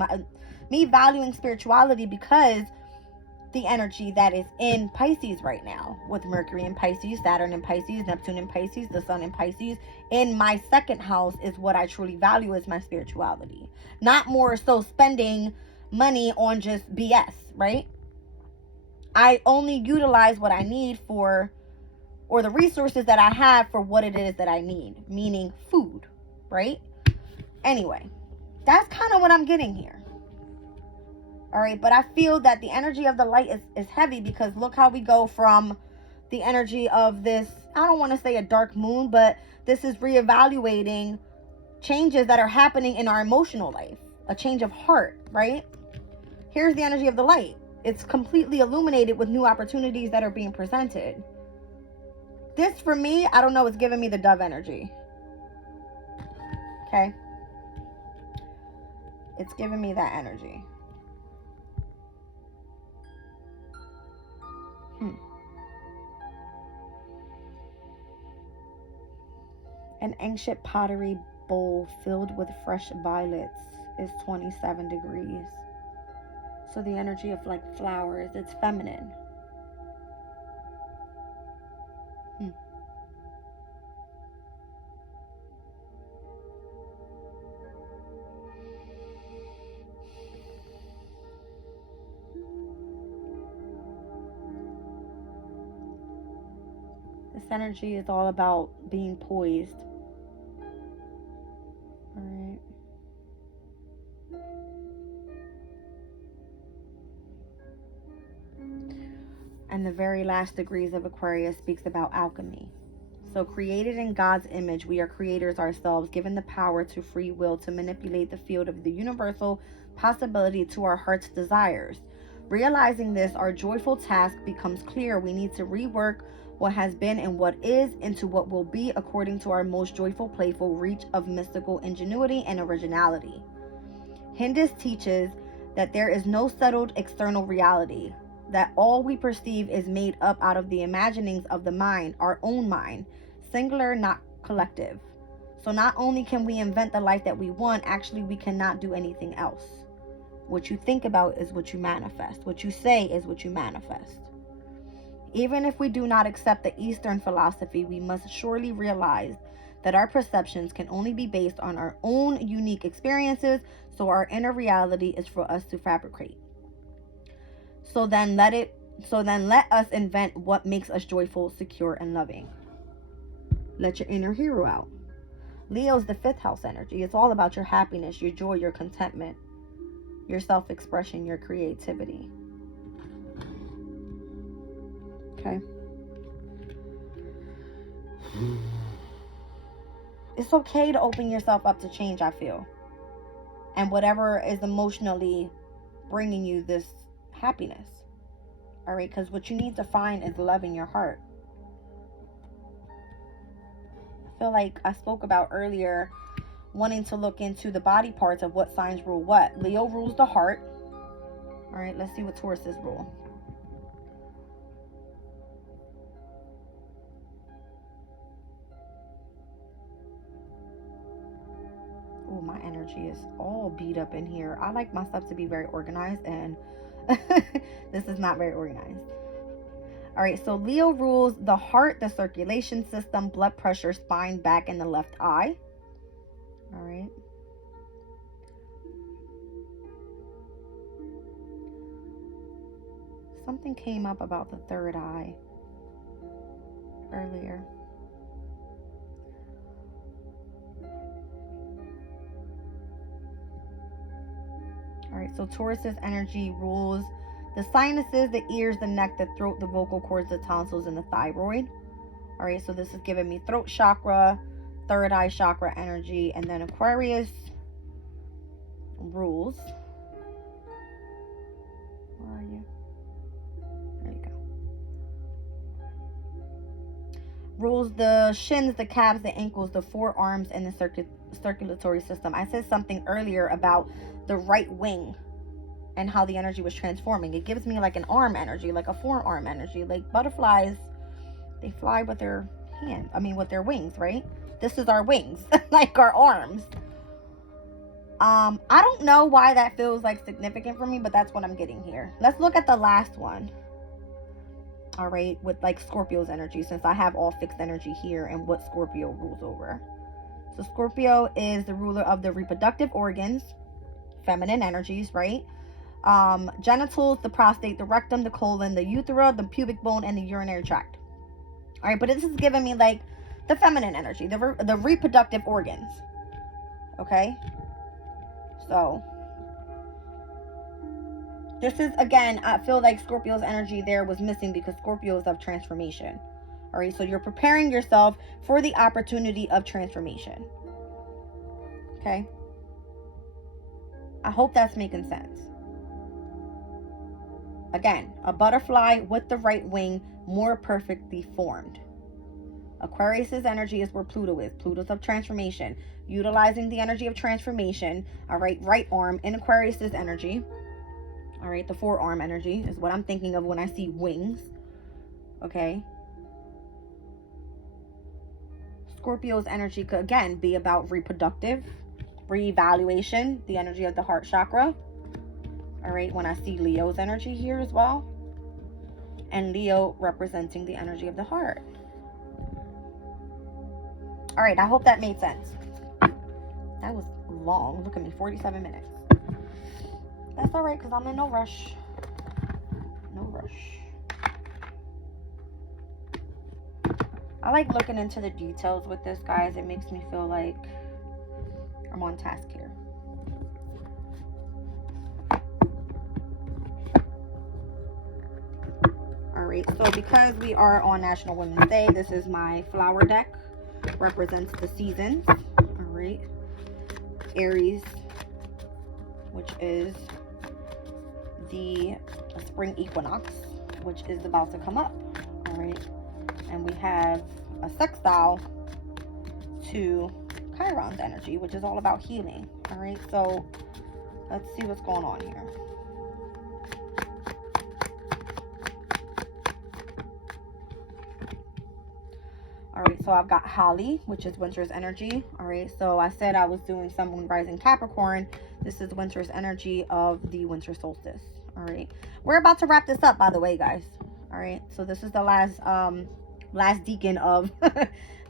me valuing spirituality, because the energy that is in Pisces right now, with Mercury in Pisces, Saturn in Pisces, Neptune in Pisces, the Sun in Pisces, in my second house is what I truly value as my spirituality. Not more so spending money on just BS, right? I only utilize what I need for, or the resources that I have for what it is that I need, meaning food, right? Anyway, that's kind of what I'm getting here. All right, but I feel that the energy of the light is heavy, because look how we go from the energy of this, I don't want to say a dark moon, but this is reevaluating changes that are happening in our emotional life, a change of heart, right? Here's the energy of the light. It's completely illuminated with new opportunities that are being presented. This, for me, I don't know, it's giving me the dove energy. Okay? It's giving me that energy. An ancient pottery bowl filled with fresh violets is 27 degrees. So the energy of like flowers, it's feminine. This energy is all about being poised. All right. And the very last degrees of Aquarius speaks about alchemy. So created in God's image, we are creators ourselves, given the power to free will to manipulate the field of the universal possibility to our heart's desires. Realizing this, our joyful task becomes clear. We need to rework what has been and what is into what will be, according to our most joyful, playful reach of mystical ingenuity and originality. Hindus teaches that there is no settled external reality, that all we perceive is made up out of the imaginings of the mind, our own mind, singular, not collective. So not only can we invent the life that we want, actually we cannot do anything else. What you think about is what you manifest. What you say is what you manifest. Even if we do not accept the Eastern philosophy, we must surely realize that our perceptions can only be based on our own unique experiences, so our inner reality is for us to fabricate. So then let us invent what makes us joyful, secure, and loving. Let your inner hero out. Leo's the 5th house energy. It's all about your happiness, your joy, your contentment, your self-expression, your creativity. Okay. It's okay to open yourself up to change, I feel. And whatever is emotionally bringing you this happiness. All right, because what you need to find is love in your heart. I feel like I spoke about earlier, wanting to look into the body parts of what signs rule what. Leo rules the heart, All right, let's see what Tauruses rule. Oh, my energy is all beat up in here. I like my stuff to be very organized, and this is not very organized. All right, so Leo rules the heart, the circulation system, blood pressure, spine, back, and the left eye. All right. Something came up about the third eye earlier. All right, so Taurus's energy rules the sinuses, the ears, the neck, the throat, the vocal cords, the tonsils, and the thyroid. All right, so this is giving me throat chakra, third eye chakra energy, and then Aquarius rules. Where are you? There you go. Rules the shins, the calves, the ankles, the forearms, and the circulatory system. I said something earlier about the right wing and how the energy was transforming. It gives me like an arm energy, like a forearm energy. Like butterflies, they fly with their hands. I mean, with their wings, right? This is our wings, like our arms. I don't know why that feels like significant for me, but that's what I'm getting here. Let's look at the last one. All right, with like Scorpio's energy, since I have all fixed energy here and what Scorpio rules over. So Scorpio is the ruler of the reproductive organs, feminine energies, right? Genitals, the prostate, the rectum, the colon, the urethra, the pubic bone, and the urinary tract. All right, but this is giving me like the feminine energy, the reproductive organs. Okay, so this is, again, I feel like Scorpio's energy there was missing because Scorpio is of transformation. All right, so you're preparing yourself for the opportunity of transformation. Okay, I hope that's making sense. Again, a butterfly with the right wing, more perfectly formed. Aquarius's energy is where Pluto is. Pluto's of transformation, utilizing the energy of transformation. All right, right arm in Aquarius's energy. All right, the forearm energy is what I'm thinking of when I see wings. Okay. Scorpio's energy could, again, be about reproductive, reevaluation, the energy of the heart chakra. All right, when I see Leo's energy here as well. And Leo representing the energy of the heart. All right, I hope that made sense. That was long. Look at me, 47 minutes. That's all right, because I'm in no rush. No rush. I like looking into the details with this, guys. It makes me feel like I'm on task here. All right, so because we are on National Women's Day, this is my flower deck. Represents the seasons. All right. Aries, which is the spring equinox, which is about to come up. All right. And we have a sextile to Chiron's energy, which is all about healing. All right. So let's see what's going on here. All right, so I've got Holly, which is winter's energy. All right, so I said I was doing some moon rising Capricorn. This is winter's energy of the winter solstice. All right, we're about to wrap this up, by the way, guys. All right, so this is the last decan of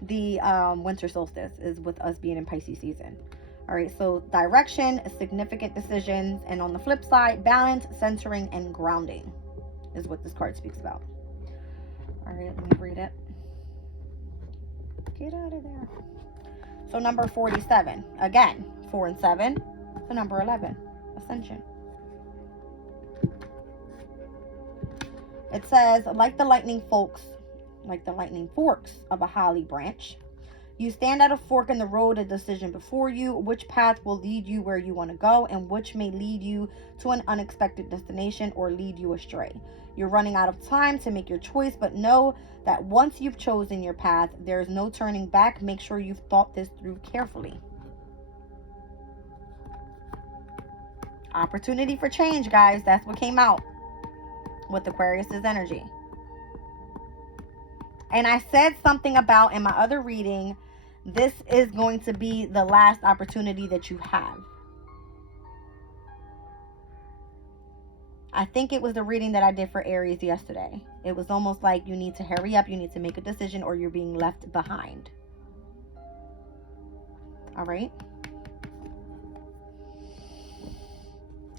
the winter solstice, is with us being in Pisces season. All right, so direction, significant decisions, and on the flip side, balance, centering, and grounding is what this card speaks about. All right, let me read it. Get out of there. So number 47. Again, 4 and 7. The number 11. Ascension. It says, like the lightning forks of a holly branch, you stand at a fork in the road, a decision before you, which path will lead you where you want to go, and which may lead you to an unexpected destination or lead you astray. You're running out of time to make your choice, but know that once you've chosen your path, there's no turning back. Make sure you've thought this through carefully. Opportunity for change, guys. That's what came out with Aquarius's energy. And I said something about in my other reading, this is going to be the last opportunity that you have. I think it was the reading that I did for Aries yesterday. It was almost like you need to hurry up, you need to make a decision, or you're being left behind. All right?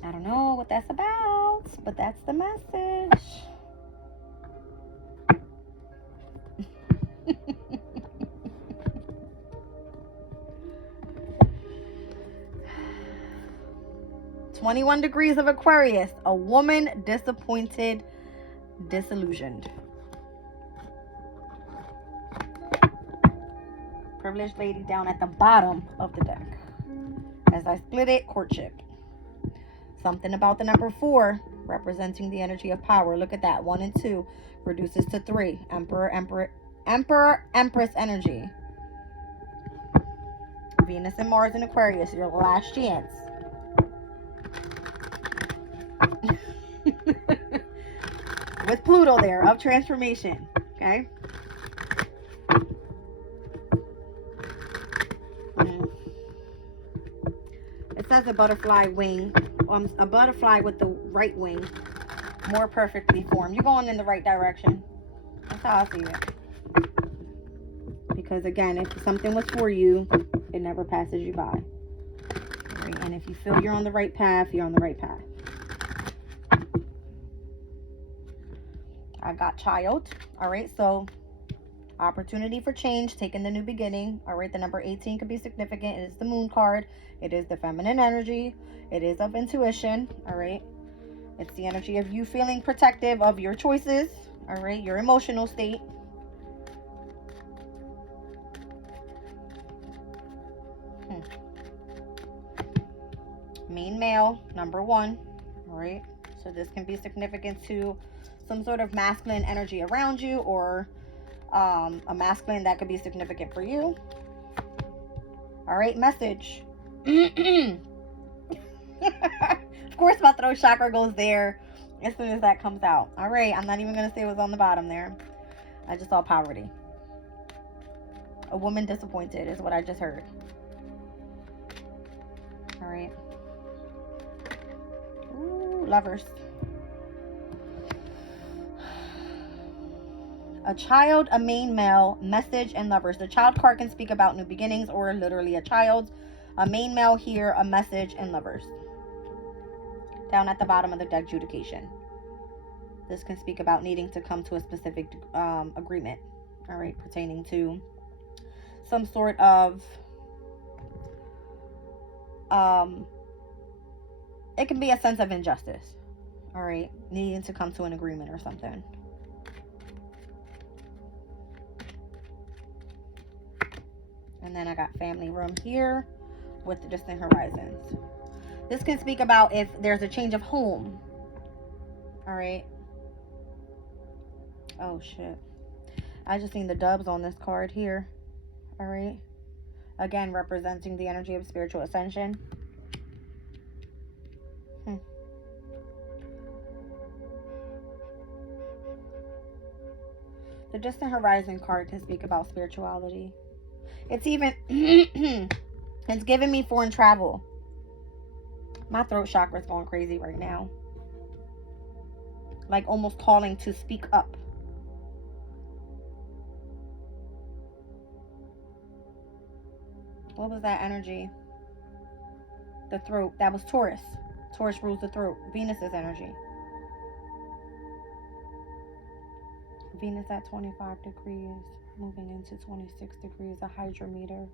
I don't know what that's about, but that's the message. 21 degrees of Aquarius. A woman disappointed, disillusioned. Privileged lady down at the bottom of the deck. As I split it, courtship. Something about the number 4 representing the energy of power. Look at that. 1 and 2 reduces to 3. Emperor, Empress energy. Venus and Mars in Aquarius. Your last chance. With Pluto there of transformation. Okay. It says a butterfly wing. A butterfly with the right wing more perfectly formed. You're going in the right direction. That's how I see it. Because again, if something was for you, it never passes you by. Right? And if you feel you're on the right path, you're on the right path. I got child. All right, so opportunity for change, taking the new beginning. All right, the number 18 could be significant. It is the moon card. It is the feminine energy. It is of intuition. All right, it's the energy of you feeling protective of your choices. All right, your emotional state. Main male, number 1. All right, so this can be significant to some sort of masculine energy around you, or a masculine that could be significant for you. All right, message. Of course my throat chakra goes there as soon as that comes out. All right, I'm not even going to say what's on the bottom there. I just saw poverty. A woman disappointed is what I just heard. All right. Ooh, lovers. A child, a main male, message, and lovers. The child card can speak about new beginnings or literally a child. A main male here, a message, and lovers. Down at the bottom of the deck, adjudication. This can speak about needing to come to a specific agreement. All right, pertaining to some sort of it can be a sense of injustice. All right, needing to come to an agreement or something. And then I got family room here with the distant horizons. This can speak about if there's a change of home. All right. Oh, shit. I just seen the dubs on this card here. All right. Again, representing the energy of spiritual ascension. The distant horizon card can speak about spirituality. It's even, it's giving me foreign travel. My throat chakra is going crazy right now. Like almost calling to speak up. What was that energy? The throat. That was Taurus. Taurus rules the throat. Venus's energy. Venus at 25 degrees. Moving into 26 degrees. A hydrometer.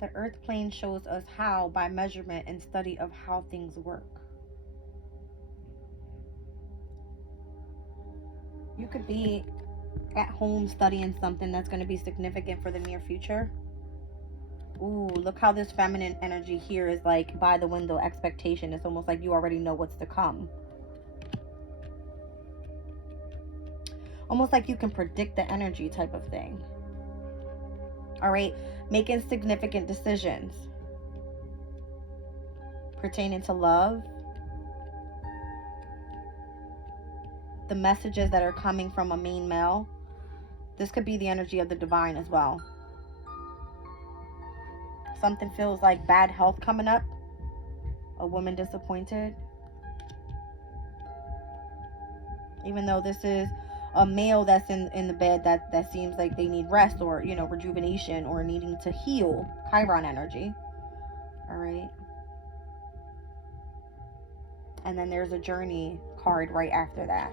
The earth plane shows us how by measurement and study of how things work. You could be at home studying something that's going to be significant for the near future. Ooh, look how this feminine energy here is like by the window expectation. It's almost like you already know what's to come. Almost like you can predict the energy type of thing. All right, making significant decisions pertaining to love, the messages that are coming from a main male. This could be the energy of the divine as well. Something feels like bad health coming up. A woman disappointed. Even though this is a male that's in the bed that seems like they need rest or, you know, rejuvenation or needing to heal. Chiron energy. All right. And then there's a journey card right after that.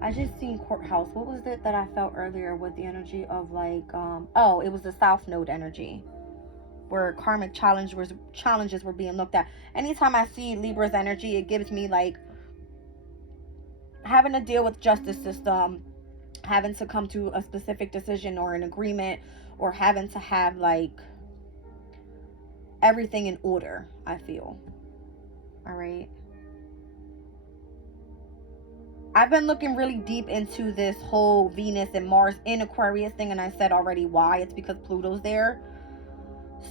I just seen courthouse. What was it that I felt earlier with the energy of like, oh, it was the South Node energy, where karmic challenges were being looked at. Anytime I see Libra's energy, it gives me like having to deal with justice system, having to come to a specific decision or an agreement, or having to have like everything in order, I feel. All right. I've been looking really deep into this whole Venus and Mars in Aquarius thing, and I said already why. It's because Pluto's there.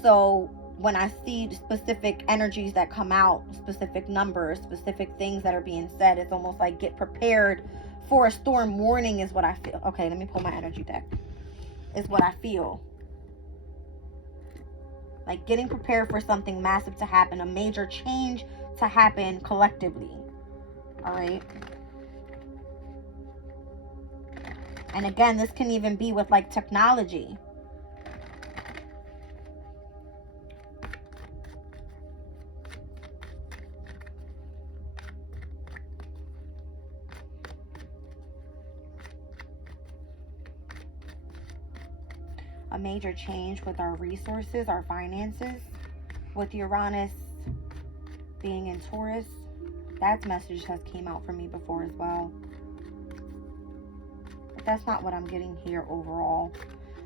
So when I see specific energies that come out, specific numbers, specific things that are being said, it's almost like get prepared for a storm warning is what I feel. Okay, let me pull my energy deck. Is what I feel. Like getting prepared for something massive to happen, a major change to happen collectively. All right. And again, this can even be with like technology. A major change with our resources, our finances, with Uranus being in Taurus. That message has came out for me before as well. But that's not what I'm getting here overall.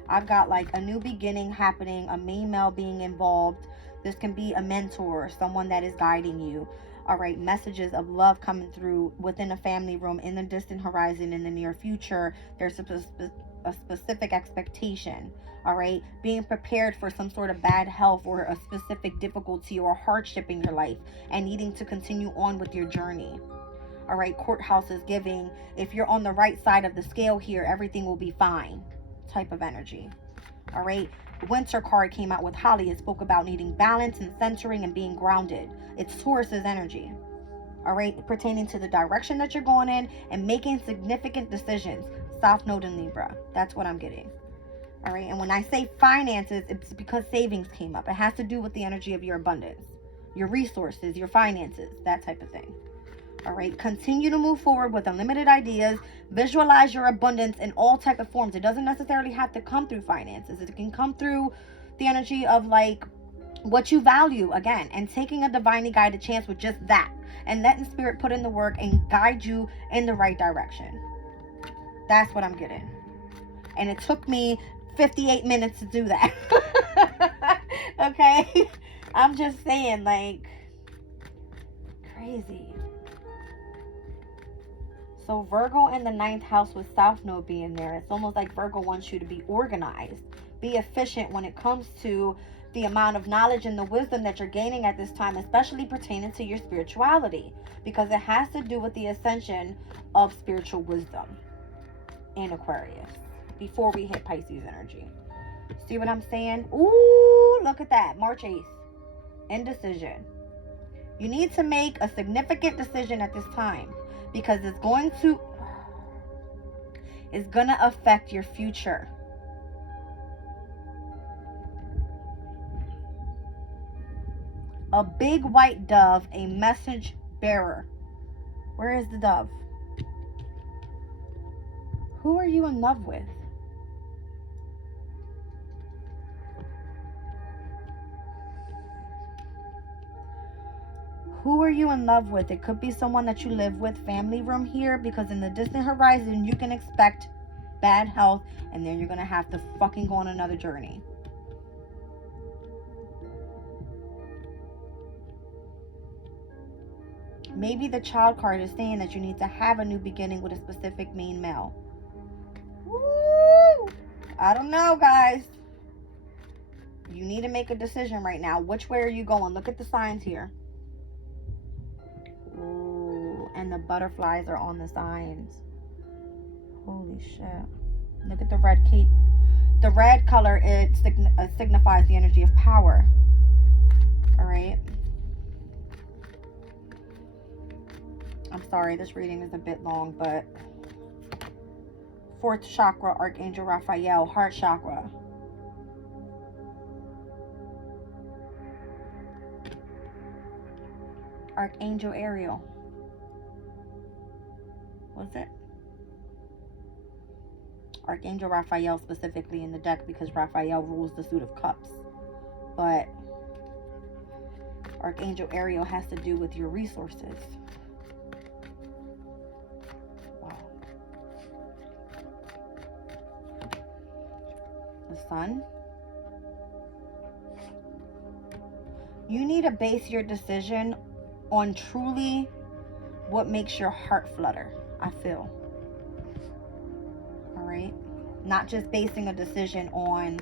I've got like a new beginning happening, a main male being involved. This can be a mentor, someone that is guiding you. All right, messages of love coming through within a family room, in the distant horizon, in the near future. There's a specific expectation. All right, being prepared for some sort of bad health or a specific difficulty or hardship in your life and needing to continue on with your journey. All right, courthouse is giving, if you're on the right side of the scale here, everything will be fine type of energy. All right, Winter card came out with Holly. It spoke about needing balance and centering and being grounded. It's Taurus's energy. All right, pertaining to the direction that you're going in and making significant decisions. South Node in Libra. That's what I'm getting. All right, and when I say finances, it's because savings came up. It has to do with the energy of your abundance, your resources, your finances, that type of thing. All right, continue to move forward with unlimited ideas. Visualize your abundance in all type of forms. It doesn't necessarily have to come through finances. It can come through the energy of like what you value, again, and taking a divinely guided chance with just that and letting spirit put in the work and guide you in the right direction. That's what I'm getting. And it took me 58 minutes to do that. Okay, I'm just saying, like, crazy. So Virgo in the 9th house with South Node being there, it's almost like Virgo wants you to be organized, be efficient when it comes to the amount of knowledge and the wisdom that you're gaining at this time, especially pertaining to your spirituality, because it has to do with the ascension of spiritual wisdom in Aquarius before we hit Pisces energy. See what I'm saying? Ooh, look at that. March 8th. Indecision. You need to make a significant decision at this time because it's going to affect your future. A big white dove, a message bearer. Where is the dove? Who are you in love with? Who are you in love with? It could be someone that you live with, family room here, because in the distant horizon, you can expect bad health, and then you're going to have to fucking go on another journey. Maybe the child card is saying that you need to have a new beginning with a specific main male. Woo! I don't know, guys. You need to make a decision right now. Which way are you going? Look at the signs here. Ooh, and the butterflies are on the signs. Holy shit. Look at the red cape. The red color, it signifies the energy of power. All right. I'm sorry, this reading is a bit long, but 4th chakra, Archangel Raphael, heart chakra. Archangel Ariel. What's it? Archangel Raphael specifically in the deck, because Raphael rules the suit of cups. But Archangel Ariel has to do with your resources. Wow. The Sun. You need to base your decision on truly what makes your heart flutter, I feel. All right? Not just basing a decision on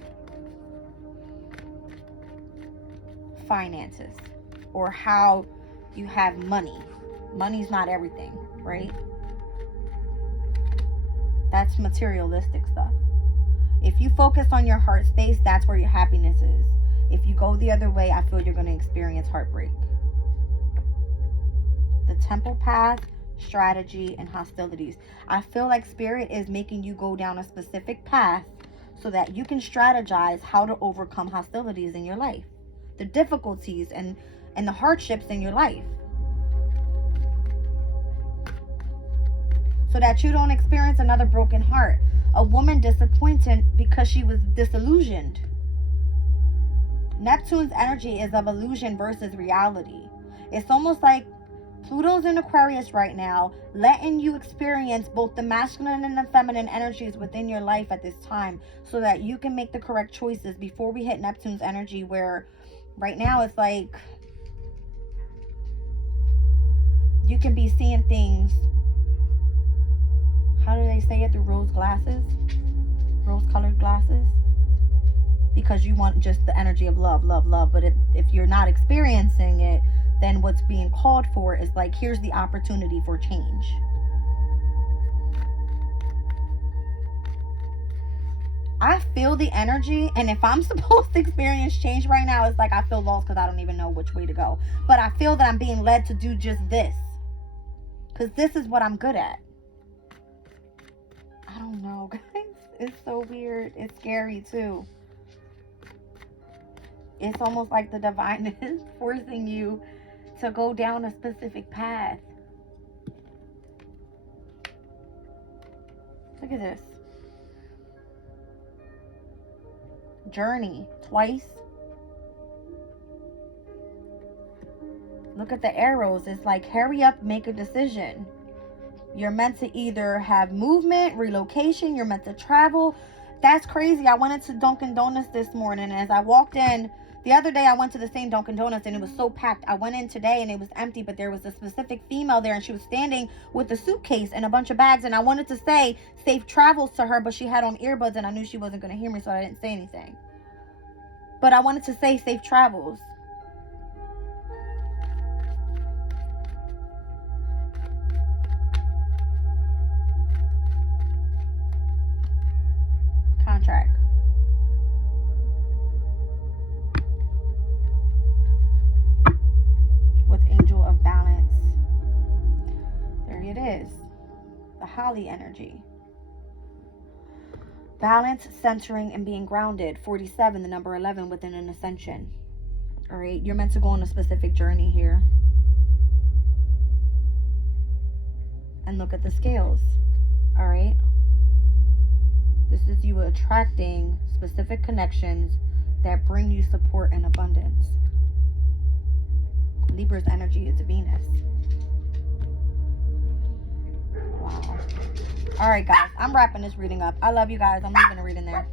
finances or how you have money. Money's not everything, right? That's materialistic stuff. If you focus on your heart space, that's where your happiness is. If you go the other way, I feel you're going to experience heartbreak. The Temple path, strategy, and hostilities. I feel like Spirit is making you go down a specific path so that you can strategize how to overcome hostilities in your life, the difficulties and the hardships in your life, so that you don't experience another broken heart, a woman disappointed because she was disillusioned. Neptune's energy is of illusion versus reality. It's almost like Pluto's in Aquarius right now, letting you experience both the masculine and the feminine energies within your life at this time, so that you can make the correct choices before we hit Neptune's energy, where right now it's like you can be seeing things, how do they say it, through rose colored glasses, because you want just the energy of love, love, love. But if you're not experiencing it, then what's being called for is like, here's the opportunity for change. I feel the energy, and if I'm supposed to experience change right now, it's like I feel lost because I don't even know which way to go. But I feel that I'm being led to do just this, because this is what I'm good at. I don't know, guys. It's so weird. It's scary too. It's almost like the divine is forcing you to go down a specific path. Look at this. Journey twice. Look at the arrows. It's like, hurry up, make a decision. You're meant to either have movement, relocation, you're meant to travel. That's crazy. I went into Dunkin' Donuts this morning, and as I walked in, the other day I went to the same Dunkin' Donuts and it was so packed. I went in today and it was empty, but there was a specific female there and she was standing with a suitcase and a bunch of bags, and I wanted to say safe travels to her, but she had on earbuds and I knew she wasn't going to hear me, so I didn't say anything. But I wanted to say safe travels. Contract. With Angel of Balance. There it is. The Holly energy. Balance, centering, and being grounded. 47, the number 11 within an ascension. All right, you're meant to go on a specific journey here. And look at the scales. All right. This is you attracting specific connections that bring you support and abundance. Libra's energy is Venus. Wow. All right, guys. I'm wrapping this reading up. I love you guys. I'm leaving the reading there.